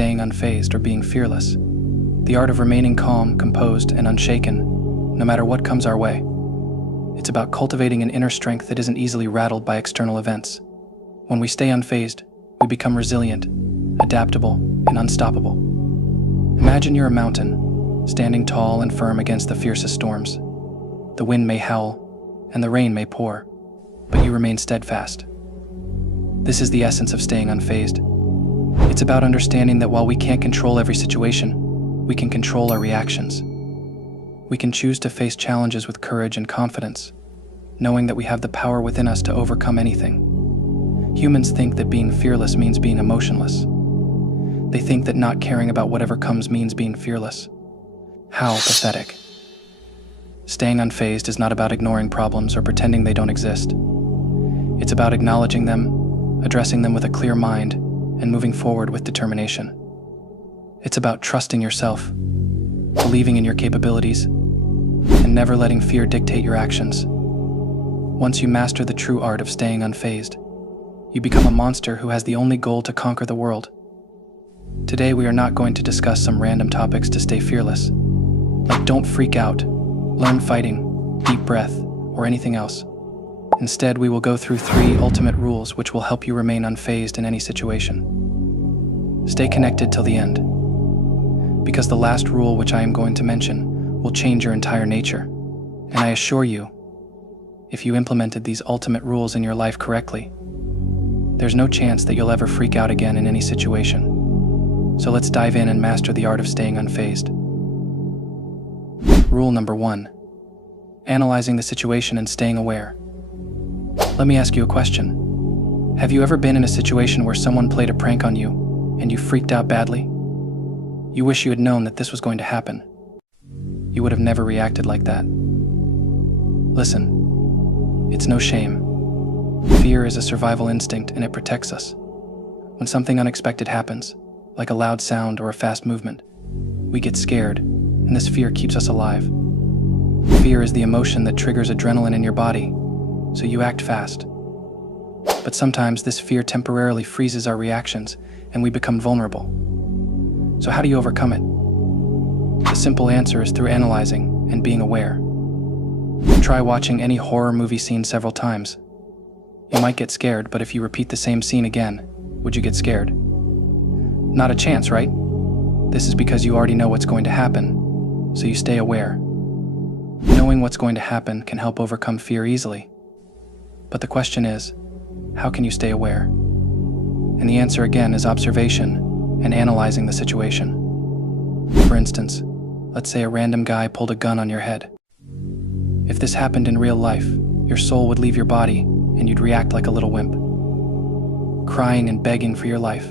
staying unfazed or being fearless. The art of remaining calm, composed, and unshaken, no matter what comes our way. It's about cultivating an inner strength that isn't easily rattled by external events. When we stay unfazed, we become resilient, adaptable, and unstoppable. Imagine you're a mountain, standing tall and firm against the fiercest storms. The wind may howl, and the rain may pour, but you remain steadfast. This is the essence of staying unfazed. It's about understanding that while we can't control every situation, we can control our reactions. We can choose to face challenges with courage and confidence, knowing that we have the power within us to overcome anything. Humans think that being fearless means being emotionless. They think that not caring about whatever comes means being fearless. How pathetic. Staying unfazed is not about ignoring problems or pretending they don't exist. It's about acknowledging them, addressing them with a clear mind, and moving forward with determination. It's about trusting yourself, believing in your capabilities, and never letting fear dictate your actions. Once you master the true art of staying unfazed, you become a monster who has the only goal to conquer the world. Today we are not going to discuss some random topics to stay fearless, like don't freak out, learn fighting, deep breath, or anything else. Instead, we will go through 3 ultimate rules which will help you remain unfazed in any situation. Stay connected till the end, because the last rule which I am going to mention will change your entire nature. And I assure you, if you implemented these ultimate rules in your life correctly, there's no chance that you'll ever freak out again in any situation. So let's dive in and master the art of staying unfazed. Rule number 1. Analyzing the situation and staying aware. Let me ask you a question. Have you ever been in a situation where someone played a prank on you and you freaked out badly? You wish you had known that this was going to happen. You would have never reacted like that. Listen, it's no shame. Fear is a survival instinct and it protects us. When something unexpected happens, like a loud sound or a fast movement, we get scared, and this fear keeps us alive. Fear is the emotion that triggers adrenaline in your body, so you act fast. But sometimes this fear temporarily freezes our reactions and we become vulnerable. So how do you overcome it? The simple answer is through analyzing and being aware. Try watching any horror movie scene several times. You might get scared, but if you repeat the same scene again, would you get scared? Not a chance, right? This is because you already know what's going to happen, so you stay aware. Knowing what's going to happen can help overcome fear easily. But the question is, how can you stay aware? And the answer again is observation and analyzing the situation. For instance, let's say a random guy pulled a gun on your head. If this happened in real life, your soul would leave your body and you'd react like a little wimp, crying and begging for your life.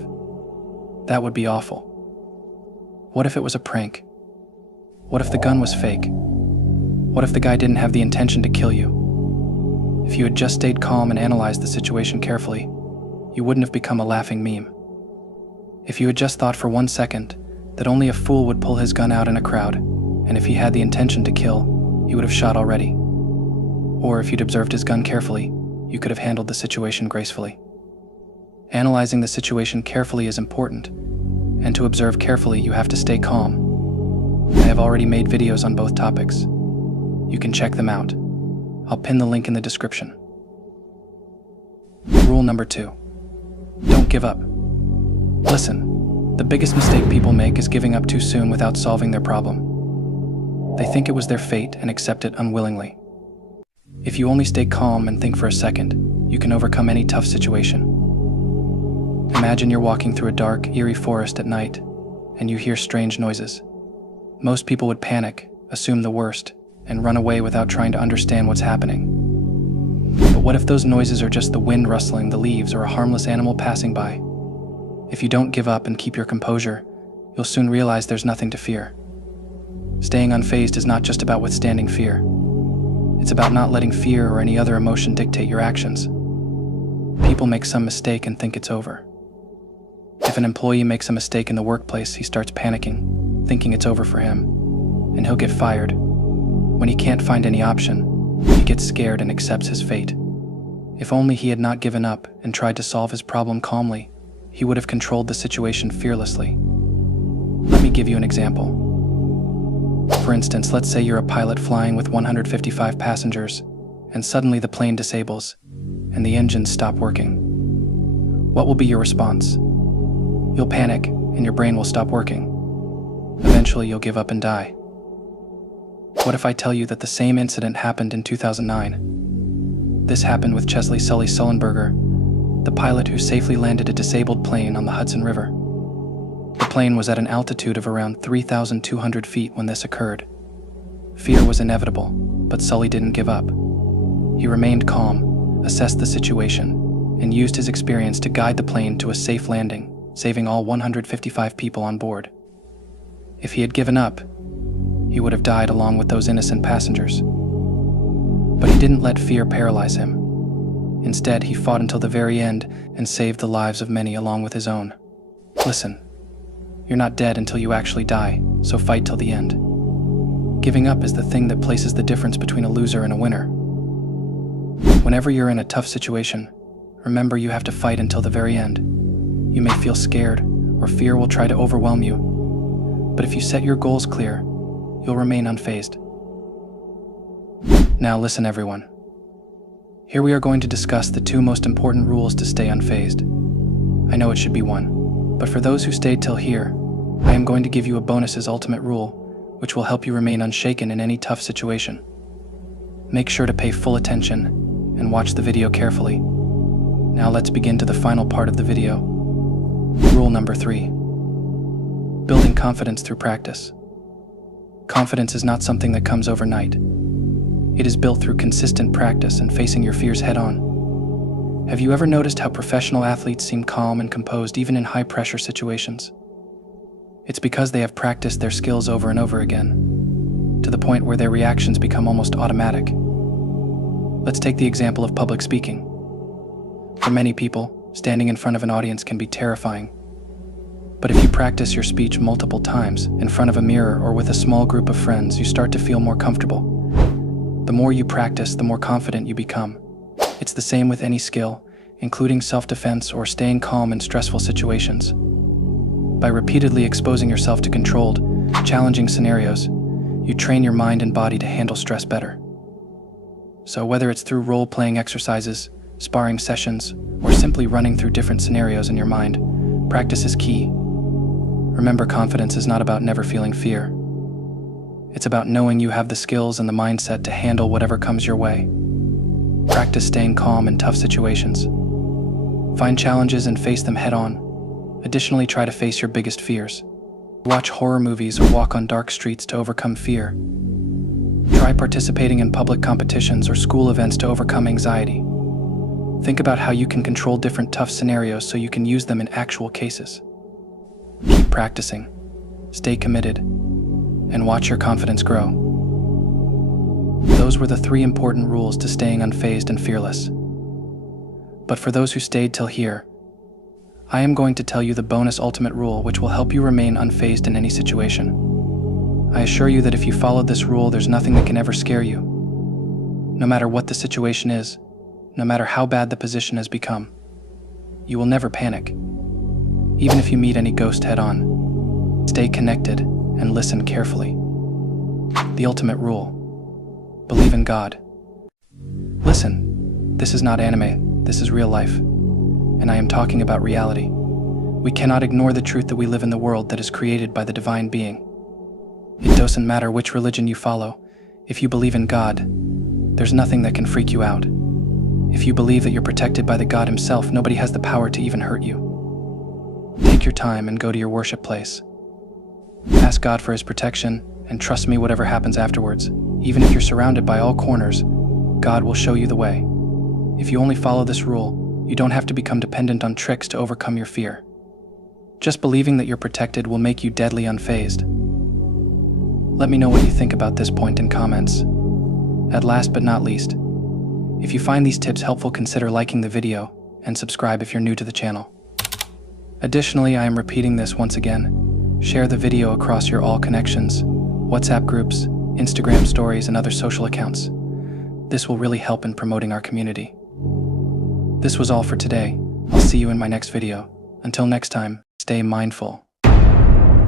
That would be awful. What if it was a prank? What if the gun was fake? What if the guy didn't have the intention to kill you? If you had just stayed calm and analyzed the situation carefully, you wouldn't have become a laughing meme. If you had just thought for 1 second that only a fool would pull his gun out in a crowd, and if he had the intention to kill, he would have shot already. Or if you'd observed his gun carefully, you could have handled the situation gracefully. Analyzing the situation carefully is important, and to observe carefully you have to stay calm. I have already made videos on both topics. You can check them out. I'll pin the link in the description. Rule number 2. Don't give up. Listen, the biggest mistake people make is giving up too soon without solving their problem. They think it was their fate and accept it unwillingly. If you only stay calm and think for a second, you can overcome any tough situation. Imagine you're walking through a dark, eerie forest at night, and you hear strange noises. Most people would panic, assume the worst, and run away without trying to understand what's happening. But what if those noises are just the wind rustling the leaves or a harmless animal passing by? If you don't give up and keep your composure, you'll soon realize there's nothing to fear. Staying unfazed is not just about withstanding fear. It's about not letting fear or any other emotion dictate your actions. People make some mistake and think it's over. If an employee makes a mistake in the workplace, he starts panicking, thinking it's over for him, and he'll get fired. When he can't find any option, he gets scared and accepts his fate. If only he had not given up and tried to solve his problem calmly, he would have controlled the situation fearlessly. Let me give you an example. For instance, let's say you're a pilot flying with 155 passengers, and suddenly the plane disables, and the engines stop working. What will be your response? You'll panic, and your brain will stop working. Eventually, you'll give up and die. What if I tell you that the same incident happened in 2009? This happened with Chesley Sully Sullenberger, the pilot who safely landed a disabled plane on the Hudson River. The plane was at an altitude of around 3,200 feet when this occurred. Fear was inevitable, but Sully didn't give up. He remained calm, assessed the situation, and used his experience to guide the plane to a safe landing, saving all 155 people on board. If he had given up, he would have died along with those innocent passengers. But he didn't let fear paralyze him. Instead, he fought until the very end and saved the lives of many along with his own. Listen, you're not dead until you actually die, so fight till the end. Giving up is the thing that places the difference between a loser and a winner. Whenever you're in a tough situation, remember you have to fight until the very end. You may feel scared, or fear will try to overwhelm you. But if you set your goals clear, you'll remain unfazed. Now listen, everyone. Here we are going to discuss the 2 most important rules to stay unfazed. I know it should be 1, but for those who stayed till here, I am going to give you a bonus's ultimate rule, which will help you remain unshaken in any tough situation. Make sure to pay full attention and watch the video carefully. Now let's begin to the final part of the video. Rule number 3. Building confidence through practice. Confidence is not something that comes overnight. It is built through consistent practice and facing your fears head-on. Have you ever noticed how professional athletes seem calm and composed even in high-pressure situations? It's because they have practiced their skills over and over again, to the point where their reactions become almost automatic. Let's take the example of public speaking. For many people, standing in front of an audience can be terrifying. But if you practice your speech multiple times in front of a mirror or with a small group of friends, you start to feel more comfortable. The more you practice, the more confident you become. It's the same with any skill, including self-defense or staying calm in stressful situations. By repeatedly exposing yourself to controlled, challenging scenarios, you train your mind and body to handle stress better. So whether it's through role-playing exercises, sparring sessions, or simply running through different scenarios in your mind, practice is key. Remember, confidence is not about never feeling fear. It's about knowing you have the skills and the mindset to handle whatever comes your way. Practice staying calm in tough situations. Find challenges and face them head-on. Additionally, try to face your biggest fears. Watch horror movies or walk on dark streets to overcome fear. Try participating in public competitions or school events to overcome anxiety. Think about how you can control different tough scenarios so you can use them in actual cases. Keep practicing, stay committed, and watch your confidence grow. Those were the 3 important rules to staying unfazed and fearless. But for those who stayed till here, I am going to tell you the bonus ultimate rule which will help you remain unfazed in any situation. I assure you that if you followed this rule, there's nothing that can ever scare you. No matter what the situation is, no matter how bad the position has become, you will never panic. Even if you meet any ghost head-on, stay connected and listen carefully. The ultimate rule: believe in God. Listen, this is not anime, this is real life, and I am talking about reality. We cannot ignore the truth that we live in the world that is created by the divine being. It doesn't matter which religion you follow. If you believe in God, there's nothing that can freak you out. If you believe that you're protected by the God himself, nobody has the power to even hurt you. Take your time and go to your worship place. Ask God for his protection, and trust me, whatever happens afterwards, even if you're surrounded by all corners, God will show you the way. If you only follow this rule, you don't have to become dependent on tricks to overcome your fear. Just believing that you're protected will make you deadly unfazed. Let me know what you think about this point in comments. At last but not least, if you find these tips helpful, consider liking the video and subscribe if you're new to the channel. Additionally, I am repeating this once again. Share the video across your all connections, WhatsApp groups, Instagram stories, and other social accounts. This will really help in promoting our community. This was all for today. I'll see you in my next video. Until next time, stay mindful.